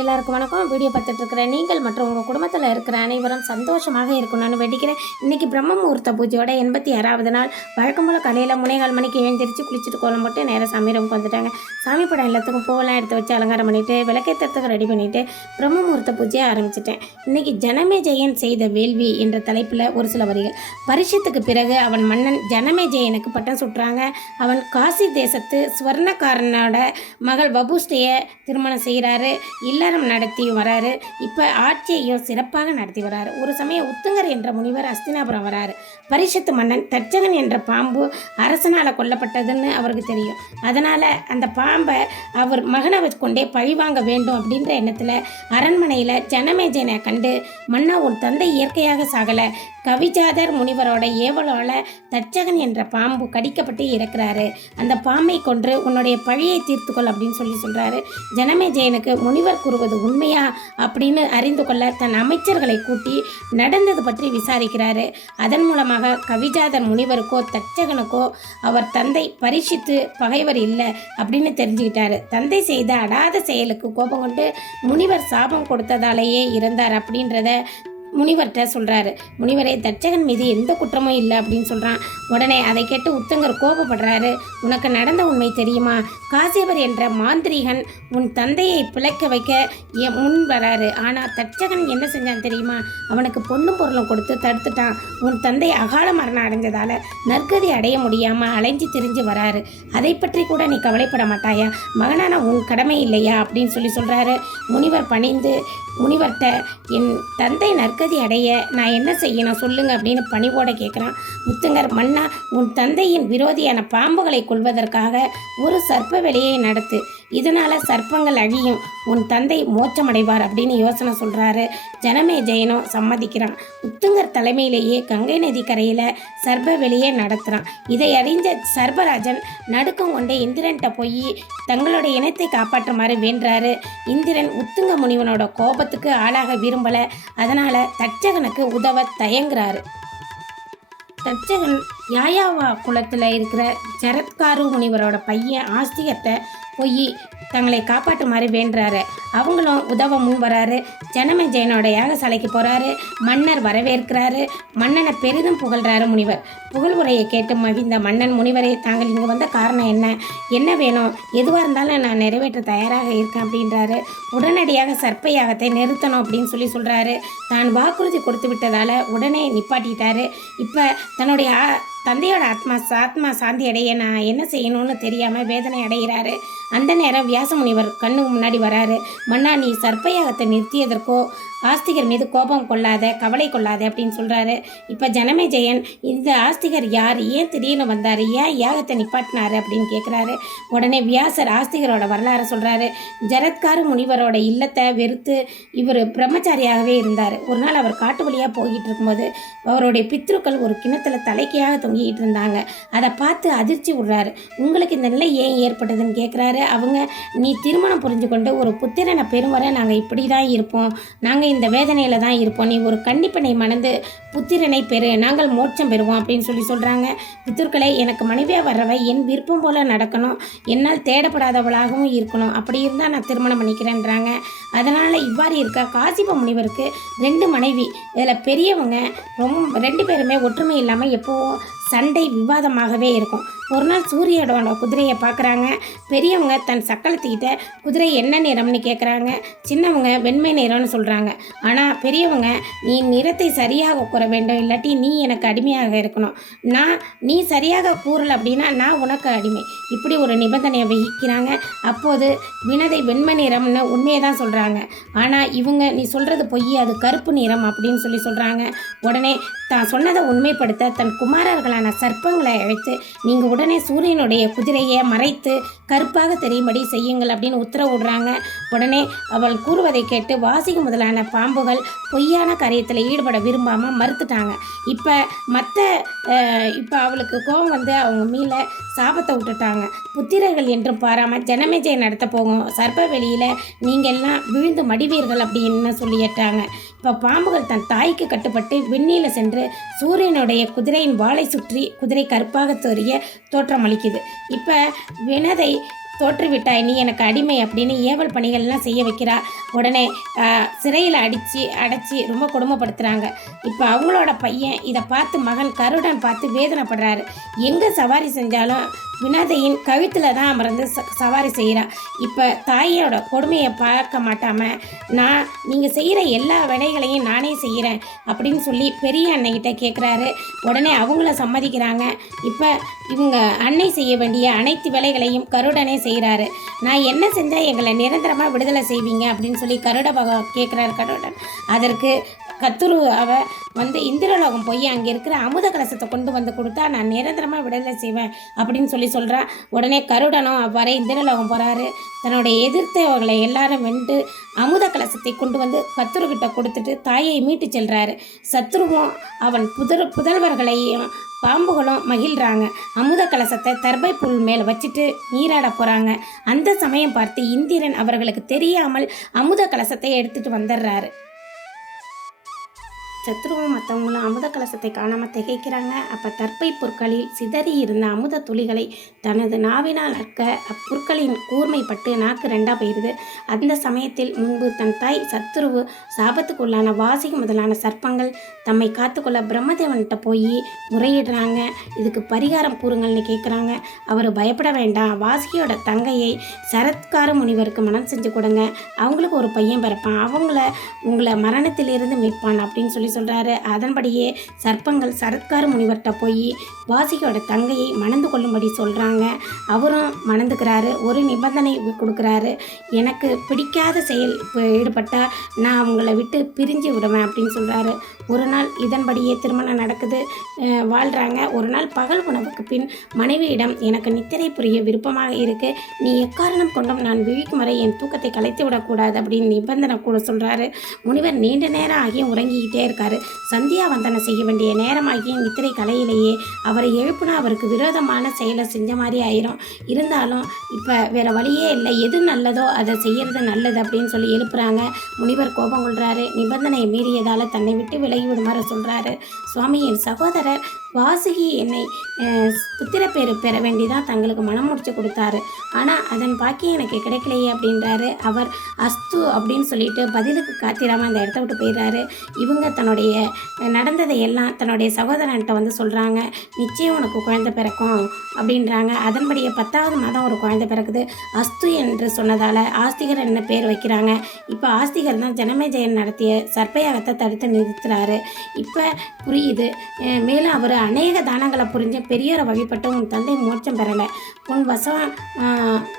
எல்லாருக்கும் வணக்கம். வீடியோ பார்த்துட்ருக்கிற நீங்கள் மற்றும் உங்கள் குடும்பத்தில் இருக்கிற அனைவரும் சந்தோஷமாக இருக்கணும்னு வேண்டிக்கிறேன். இன்றைக்கி பிரம்ம முகூர்த்த பூஜையோட 86வது நாள். வழக்கம் போல் காலையில் 3:15 மணிக்கு எழுந்திரிச்சு குளிச்சுட்டு கோலம் போட்டு நேராக சாமி ரூமுக்கு வந்துட்டாங்க. சாமி படம் எல்லாத்துக்கும் பூவெல்லாம் எடுத்து வச்சு அலங்காரம் பண்ணிவிட்டு விளக்கேற்றத்துக்கு ரெடி பண்ணிவிட்டு பிரம்ம முகூர்த்த பூஜையை ஆரம்பிச்சிட்டேன். இன்றைக்கி ஜனமேஜயன் செய்த வேள்வி என்ற தலைப்பில் ஒரு சில வரிகள். பரிஷத்துக்கு பிறகு அவன் மன்னன் ஜனமேஜயனுக்கு பட்டம் சுட்டுறாங்க. அவன் காசி தேசத்து ஸ்வர்ணக்காரனோட மகள் வபுஷ்டையை திருமணம் செய்கிறாரு. இல்லறம் நடத்தி வராரு. இப்போ ஆட்சியையும் சிறப்பாக நடத்தி வராரு. ஒரு சமயம் உத்துங்கர் என்ற முனிவர் அஸ்தினாபுரம் வராரு. பரிஷத்து மன்னன் தட்சகன் என்ற பாம்பு அரசனால் கொல்லப்பட்டதுன்னு அவருக்கு தெரியும். அதனால் அந்த பாம்பை அவர் மகனை கொண்டே பழிவாங்க வேண்டும் அப்படின்ற எண்ணத்தில் அரண்மனையில் ஜனமேஜயனை கண்டு, மன்னா உன் தந்தை இயற்கையாக சாகலை, கவிஜாதர் முனிவரோட ஏவலோட தட்சகன் என்ற பாம்பு கடிக்கப்பட்டு இறக்குறாரு. அந்த பாம்பை கொன்று உன்னுடைய பழியை தீர்த்துக்கொள் அப்படின்னு சொல்கிறாரு. ஜனமேஜயனுக்கு முனிவர் கூறுவது உண்மையா அப்படின்னு அறிந்து கொள்ள தன் அமைச்சர்களை கூட்டி நடந்தது பற்றி விசாரிக்கிறாரு. அதன் மூலமாக கவிஜாதர் முனிவருக்கோ தட்சகனுக்கோ அவர் தந்தை பரிஷித்து பகைவர் இல்லை அப்படின்னு தெரிஞ்சுக்கிட்டாரு. தந்தை செய்த அடாத செயலுக்கு கோபம் கொண்டு முனிவர் சாபம் கொடுத்ததாலேயே இருந்தார் அப்படின்றத முனிவர்கிட்ட சொல்கிறாரு. முனிவரே, தட்சகன் மீது எந்த குற்றமும் இல்லை அப்படின்னு சொல்கிறான். உடனே அதை கேட்டு உத்தங்கர் கோபப்படுறாரு. உனக்கு நடந்த உண்மை தெரியுமா? காசியவர் என்ற மாந்திரிகன் உன் தந்தையை பிழைக்க வைக்க முன் வராரு. ஆனால் தட்சகன் என்ன செஞ்சான் தெரியுமா? அவனுக்கு பொண்ணும் பொருளும் கொடுத்து தடுத்துட்டான். உன் தந்தை அகால மரணம் அடைஞ்சதால் நற்கதி அடைய முடியாமல் அலைஞ்சு திரிஞ்சு வராரு. அதை பற்றி கூட நீ கவலைப்பட மாட்டாயா? மகனான உன் கடமை இல்லையா அப்படின்னு சொல்கிறாரு. முனிவர் பணிந்து முனிவர்கிட்ட, என் தந்தை நற்கதி அடைய நான் என்ன செய்யணும் சொல்லுங்க அப்படின்னு பணிவோட கேட்குறான். முத்துங்கர், மன்னா, உன் தந்தையின் விரோதியான பாம்புகளை கொள்வதற்காக ஒரு சர்ப்ப வேலையை நடத்து. இதனால் சர்ப்பங்கள் அழியும். உன் தந்தை மோட்சமடைவார் அப்படின்னு யோசனை சொல்கிறாரு. ஜனமேஜயனும் சம்மதிக்கிறான். உத்துங்கர் தலைமையிலேயே கங்கை நதி கரையில் சர்ப்ப வெளியே நடத்துகிறான். இதை அறிஞ்ச சர்பராஜன் நடுக்கம் கொண்டே இந்திரன்ட்ட போய் தங்களுடைய இனத்தை காப்பாற்றுமாறு வேண்டாரு. இந்திரன் உத்துங்க முனிவனோட கோபத்துக்கு ஆளாக விரும்பலை. அதனால் தட்சகனுக்கு உதவ தயங்குறாரு. தட்சகன் யாயாவா குளத்தில் இருக்கிற ஜரத்காரு முனிவரோட பையன் ஆஸ்திகத்தை போய் தங்களை காப்பாற்றுமாறு வேண்டுறாரு. அவங்களும் உதவ முன் வராரு. ஜனமேஜயனோட யாகசாலைக்கு போகிறாரு. மன்னர் வரவேற்கிறாரு. மன்னனை பெரிதும் புகழ்கிறாரு முனிவர். புகழ் உரையை கேட்டு மகிழ்ந்த மன்னன், முனிவரே, தாங்கள் இங்கே வந்த காரணம் என்ன வேணும்? எதுவாக இருந்தாலும் நான் நிறைவேற்ற தயாராக இருக்கேன் அப்படின்றாரு. உடனடியாக சர்ப்ப யாகத்தை நிறுத்தணும் அப்படின்னு சொல்கிறாரு. தான் வாக்குறுதி கொடுத்து விட்டதால் உடனே நிப்பாட்டிட்டாரு. இப்போ தன்னுடைய தந்தையோட ஆத்மா சாந்தி அடைய நான் என்ன செய்யணும்னு தெரியாமல் வேதனை அடைகிறாரு. அந்த நேரம் வியாச முனிவர் கண்ணுக்கு முன்னாடி வராரு. மன்னா, நீ சர்ப்பயாகத்தை நிறுத்தியதற்கோ ஆஸ்திகர் மீது கோபம் கொள்ளாத, கவலை கொள்ளாத அப்படின்னு சொல்கிறாரு. இப்போ ஜனமேஜயன், இந்த ஆஸ்திகர் யார், ஏன் திடீர்னு வந்தார், ஏன் யாகத்தை நிப்பாட்டினாரு அப்படின்னு கேட்குறாரு. உடனே வியாசர் ஆஸ்திகரோட வரலாறு சொல்கிறாரு. ஜரத்காரு முனிவரோட இல்லத்தை வெறுத்து இவர் பிரம்மச்சாரியாகவே இருந்தார். ஒரு நாள் அவர் காட்டு வழியாக போய்கிட்டு இருக்கும்போது அவருடைய பித்ருக்கள் ஒரு கிணத்துல தலைக்கையாக தொங்கிக்கிட்டு இருந்தாங்க. அதை பார்த்து அதிர்ச்சி விடுறாரு. உங்களுக்கு இந்த நிலை ஏன் ஏற்பட்டதுன்னு கேட்குறாரு. அவங்க, நீ திருமணம் புரிஞ்சு கொண்டு ஒரு புத்திரனை பெறும் வரை நாங்கள் இப்படி தான் இருப்போம், நாங்கள் இந்த வேதனையில் தான் இருப்போம், நீ ஒரு கன்னிப்பெண்ணை மணந்து புத்திரனை பெறு, நாங்கள் மோட்சம் பெறுவோம் அப்படின்னு சொல்கிறாங்க. பித்தூர்களை, எனக்கு மனைவியாக வர்றவை என் விருப்பம் போல் நடக்கணும், என்னால் தேடப்படாதவளாகவும் இருக்கணும், அப்படி இருந்தால் நான் திருமணம் பண்ணிக்கிறேன்றாங்க. அதனால் இவ்வாறு இருக்க காசிப முனிவருக்கு 2 மனைவி. இதில் பெரியவங்க 2 பேருமே ஒற்றுமை இல்லாமல் எப்போவும் சண்டை விவாதமாகவே இருக்கும். ஒரு நாள் சூரியனோட குதிரையை பார்க்குறாங்க. பெரியவங்க தன் சக்களத்துக்கிட்ட குதிரை என்ன நிறம்னு கேட்குறாங்க. சின்னவங்க வெண்மை நிறம்னு சொல்கிறாங்க. ஆனால் பெரியவங்க, நீ நிறத்தை சரியாக கூற வேண்டும், இல்லாட்டி நீ எனக்கு அடிமையாக இருக்கணும், நீ சரியாக கூறல அப்படின்னா நான் உனக்கு அடிமை, இப்படி ஒரு நிபந்தனையை வகிக்கிறாங்க. அப்போது வினதை வெண்மை நிறம்னு உண்மையை தான் சொல்கிறாங்க. ஆனால் இவங்க, நீ சொல்கிறது பொய், அது கருப்பு நிறம் அப்படின்னு சொல்கிறாங்க. உடனே தான் சொன்னதை உண்மைப்படுத்த தன் குமாரர்களான சர்ப்பங்களை அழைத்து, நீங்கள் உடனே சூரியனுடைய குதிரையை மறைத்து கருப்பாக தெரியும்படி செய்யுங்கள் அப்படின்னு உத்தரவிடுறாங்க. உடனே அவள் கூறுவதை கேட்டு வாசிக முதலான பாம்புகள் பொய்யான காரியத்தில் ஈடுபட விரும்பாமல் மறுத்துட்டாங்க. இப்போ அவளுக்கு கோபம் வந்து அவங்க மீள சாபத்தை விட்டுட்டாங்க. புத்திரர்கள் என்றும் பாராமல் ஜனமேஜயம் நடத்த போகும் சர்ப்ப வெளியில் நீங்கள் எல்லாம் விழுந்து மடிவீர்கள் அப்படின்னு சொல்லிட்டாங்க. இப்போ பாம்புகள் தன் தாய்க்கு கட்டுப்பட்டு விண்ணில் சென்று சூரியனுடைய குதிரையின் வாளை சுற்றி குதிரை கருப்பாக தெரிய தோற்றமளிக்குது. இப்போ வினதை தோற்றுவிட்டாய், நீ எனக்கு அடிமை அப்படின்னு ஏவல் பணிகள்லாம் செய்ய வைக்கிறா. உடனே சிறையில் அடைச்சி ரொம்ப கொடுமைப்படுத்துகிறாங்க. இப்போ அவங்களோட பையன் இதை பார்த்து மகன் கருடன் பார்த்து வேதனைப்படுறாரு. எங்கே சவாரி செஞ்சாலும் வினதையின் கழுத்தில் தான் அமர்ந்து சவாரி செய்கிறான். இப்போ தாயோட கொடுமையை பார்க்க மாட்டாமல் நீங்கள் செய்கிற எல்லா வேலைகளையும் நானே செய்கிறேன் அப்படின்னு சொல்லி பெரிய அன்னைகிட்ட கேட்குறாரு. உடனே அவங்கள சம்மதிக்கிறாங்க. இப்போ இவங்க அன்னை செய்ய வேண்டிய அனைத்து வேலைகளையும் கருடனே செய்கிறாரு. நான் என்ன செஞ்சால் எங்களை நிரந்தரமாக விடுதலை செய்வீங்க அப்படின்னு சொல்லி கருட பகவான் கேட்குறாரு. கருடன் அதற்கு கத்துரு இந்திரலோகம் போய் அங்கே இருக்கிற அமுத கலசத்தை கொண்டு வந்து கொடுத்தா நான் நிரந்தரமாக விடுதலை செய்வேன் அப்படின்னு சொல்கிறா. உடனே கருடனும் அவ்வாறே இந்திரலோகம் போகிறாரு. தன்னுடைய எதிர்த்தவர்களை எல்லாரும் வென்று அமுத கலசத்தை கொண்டு வந்து கத்துருக்கிட்ட கொடுத்துட்டு தாயை மீட்டு செல்கிறாரு. சத்ருவும் அவன் புதல்வர்களையும் பாம்புகளும் மகிழ்கிறாங்க. அமுத கலசத்தை தர்பை புல் மேலே வச்சுட்டு நீராட போகிறாங்க. அந்த சமயம் பார்த்து இந்திரன் அவர்களுக்கு தெரியாமல் அமுத கலசத்தை எடுத்துகிட்டு வந்துடுறாரு. சத்ருவும் மற்றவங்களும் அமுத கலசத்தை காணாமல் திகைக்கிறாங்க. அப்போ தர்பை புற்களில் சிதறி இருந்த அமுத துளிகளை தனது நாவினால் அற்க அப்புற்களின் கூர்மைப்பட்டு நாக்கு ரெண்டாக போயிடுது. அந்த சமயத்தில் முன்பு தன் தாய் சத்ருவு சாபத்துக்குள்ளான வாசிக்கு முதலான சர்ப்பங்கள் தம்மை காத்துக்கொள்ள பிரம்மதேவன்கிட்ட போய் முறையிடுறாங்க. இதுக்கு பரிகாரம் கூறுங்கள்னு கேட்குறாங்க. அவர் பயப்பட வேண்டாம், வாசியோட தங்கையை சரத்கார முனிவருக்கு மனம் செஞ்சு கொடுங்க, அவங்களுக்கு ஒரு பையன் பிறப்பான், உங்களை மரணத்திலிருந்து மீட்பான் அப்படின்னு சொல்லி சொல்கிறாரு. அதன்படியே சர்ப்பங்கள் சரத்கார முனிவர்கிட்ட போய் வாசியோட தங்கையை மணந்து கொள்ளும்படி சொல்கிறாங்க. அவரும் மணந்துக்கிறாரு. ஒரு நிபந்தனை கொடுக்குறாரு. எனக்கு பிடிக்காத செயல் ஈடுபட்டால் நான் அவங்கள விட்டு பிரிஞ்சு விடுவேன் அப்படின்னு சொல்கிறாரு. ஒரு நாள் இதன்படியே திருமணம் நடக்குது, வாழ்கிறாங்க. ஒரு நாள் பகல் உணவுக்கு பின் மனைவியிடம் எனக்கு நித்திரை புரிய விருப்பமாக இருக்குது, நீ எக்காரணம் கொண்டும் நான் விழிக்கும் வரை என் தூக்கத்தை கலைத்து விடக்கூடாது அப்படின்னு நிபந்தனை கூட சொல்கிறாரு. முனிவர் நீண்ட நேரம் ஆகியும் உறங்கிக்கிட்டே இருக்காரு. சந்தியா வந்தனை செய்ய வேண்டிய நேரமாகியும் நித்திரை கலையிலேயே அவரை எழுப்புனா அவருக்கு விரோதமான செயலை செஞ்ச மாதிரி ஆயிரும். இருந்தாலும் இப்போ வேறு வழியே இல்லை, எது நல்லதோ அதை செய்கிறது நல்லது அப்படின்னு சொல்லி எழுப்புறாங்க. முனிவர் கோபம் கொள்கிறாரு. நிபந்தனையை மீறியதால் தன்னை விட்டு விலகி விடுமாறு சொல்கிறாரு. சுவாமியின் சகோதரர் வாசுகி என்னை புத்திரப்பேறு பெற வேண்டிதான் தங்களுக்கு மனம் முடிச்சு கொடுத்தாரு, ஆனால் அதன் பாக்கியம் எனக்கு கிடைக்கலையே அப்படின்றாரு. அவர் அஸ்து அப்படின்னு சொல்லிட்டு பதிலுக்கு காத்திராமல் அந்த இடத்த விட்டு போயிடுறாரு. இவங்க தன்னுடைய நடந்ததை எல்லாம் தன்னுடைய சகோதரன்கிட்ட சொல்கிறாங்க. நிச்சயம் உனக்கு குழந்தை பிறக்கும் அப்படின்றாங்க. அதன்படியே 10வது மாதம் ஒரு குழந்தை பிறக்குது. அஸ்து என்று சொன்னதால் ஆஸ்திகர் என்ன பேர் வைக்கிறாங்க. இப்போ ஆஸ்திகர் தான் ஜனமேஜயன் நடத்திய சர்ப்பயாகத்தை தடுத்து நிறுத்துறாரு. இப்போ புரியுது. மேலும் அவர் அநேக தானங்களை புரிஞ்ச பெரியோரை வழிபட்டு உன் தந்தை மோட்சம் பெறலை, உன் வசம்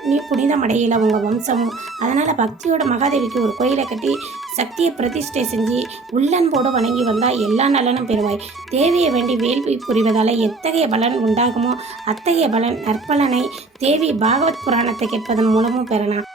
நீ புனிதமடையில உங்கள் வம்சமும், அதனால் பக்தியோட மகாதேவிக்கு ஒரு கோயிலை கட்டி சக்தியை பிரதிஷ்டை செஞ்சு உள்ளன்போடு வணங்கி வந்தால் எல்லா நலனும் பெறுவாய். தேவியை வேண்டி வேள்வி புரிவதால் எத்தகைய பலன் உண்டாகுமோ அத்தகைய பலன் நற்பலனை தேவி பாகவத் புராணத்தை கேட்பதன் மூலமும் பெறலாம்.